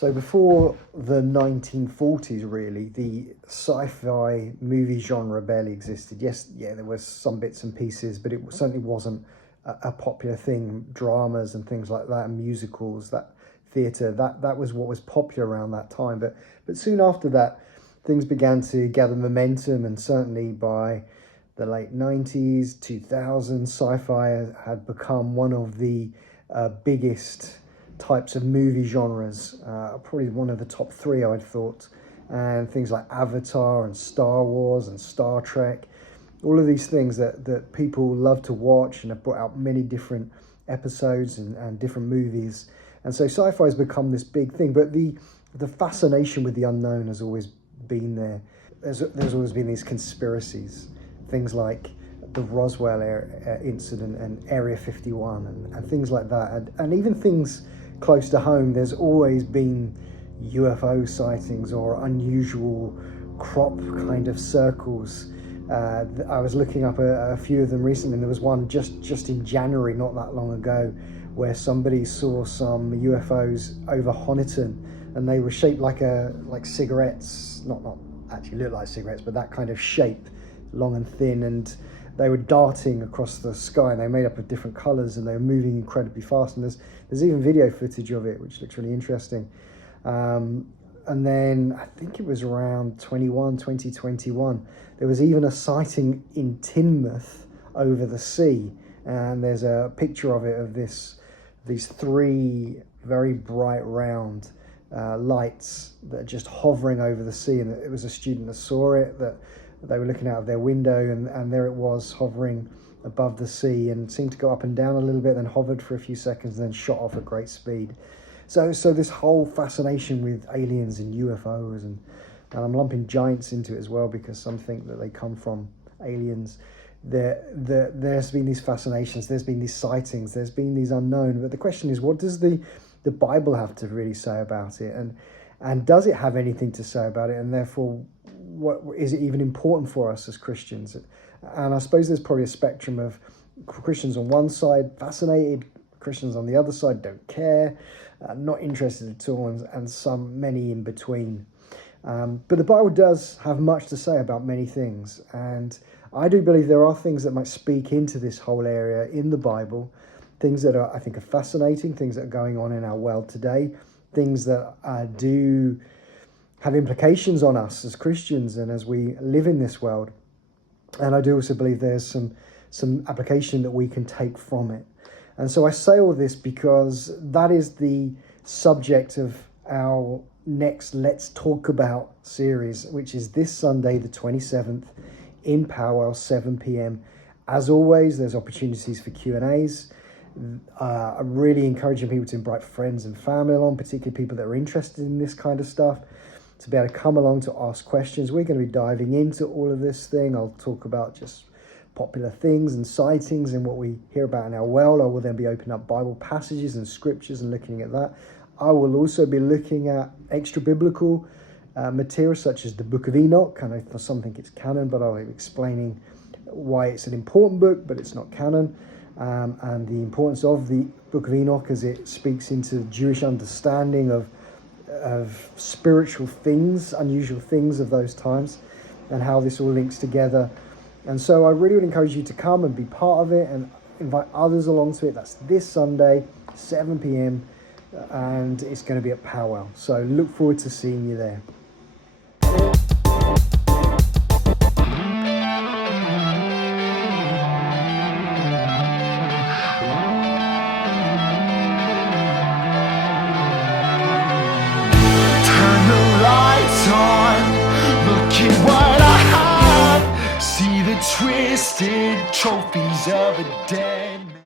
So before the 1940s, really, the sci-fi movie genre barely existed. Yes, yeah, there was some bits and pieces, but it certainly wasn't a popular thing. Dramas and things like that, and musicals, that theatre, that was what was popular around that time. But soon after that, things began to gather momentum, and certainly by the late 90s, 2000s, sci-fi had become one of the biggest types of movie genres, probably one of the top three, I'd thought. And things like Avatar and Star Wars and Star Trek, all of these things that people love to watch and have brought out many different episodes and different movies. And so sci-fi has become this big thing, but the fascination with the unknown has always been there. There's always been these conspiracies, things like the Roswell incident and Area 51 and things like that, and even things close to home. There's always been UFO sightings or unusual crop kind of circles. I was looking up a few of them recently, and there was one just in January, not that long ago, where somebody saw some UFOs over Honiton, and they were shaped like cigarettes, not actually look like cigarettes, but that kind of shape, long and thin, and they were darting across the sky, and they were made up of different colours, and they were moving incredibly fast, and there's even video footage of it, which looks really interesting. And then I think it was around 2021, there was even a sighting in Teignmouth over the sea, and there's a picture of it, of these three very bright round lights that are just hovering over the sea. And it was a student that saw it, that they were looking out of their window, and there it was hovering above the sea, and seemed to go up and down a little bit, then hovered for a few seconds, and then shot off at great speed. So this whole fascination with aliens and UFOs, and I'm lumping giants into it as well, because some think that they come from aliens. There's been these fascinations, there's been these sightings, there's been these unknown. But the question is, what does the Bible have to really say about it? And does it have anything to say about it? And therefore, what is it even important for us as Christians? And I suppose there's probably a spectrum of Christians on one side, fascinated; Christians on the other side, don't care, not interested at all, and many in between. But the Bible does have much to say about many things, and I do believe there are things that might speak into this whole area in the Bible, things that I think are fascinating, things that are going on in our world today, things that do have implications on us as Christians and as we live in this world. And I do also believe there's some application that we can take from it. And so I say all this because that is the subject of our next Let's Talk About series, which is this Sunday, the 27th, in Powell, 7 p.m. As always, there's opportunities for Q&As. I'm really encouraging people to invite friends and family along, particularly people that are interested in this kind of stuff, to be able to come along to ask questions. We're going to be diving into all of this thing. I'll talk about just popular things and sightings and what we hear about in our world. I will then be opening up Bible passages and scriptures and looking at that. I will also be looking at extra biblical material such as the Book of Enoch. I know for some think it's canon, but I'll be explaining why it's an important book, but it's not canon, and the importance of the Book of Enoch as it speaks into Jewish understanding of spiritual things, unusual things of those times, and how this all links together. And so I really would encourage you to come and be part of it and invite others along to it. That's this Sunday, 7 p.m, and it's going to be at Powell. So look forward to seeing you there. Turn the lights on, look at what I have. See the twisted trophies of a dead man.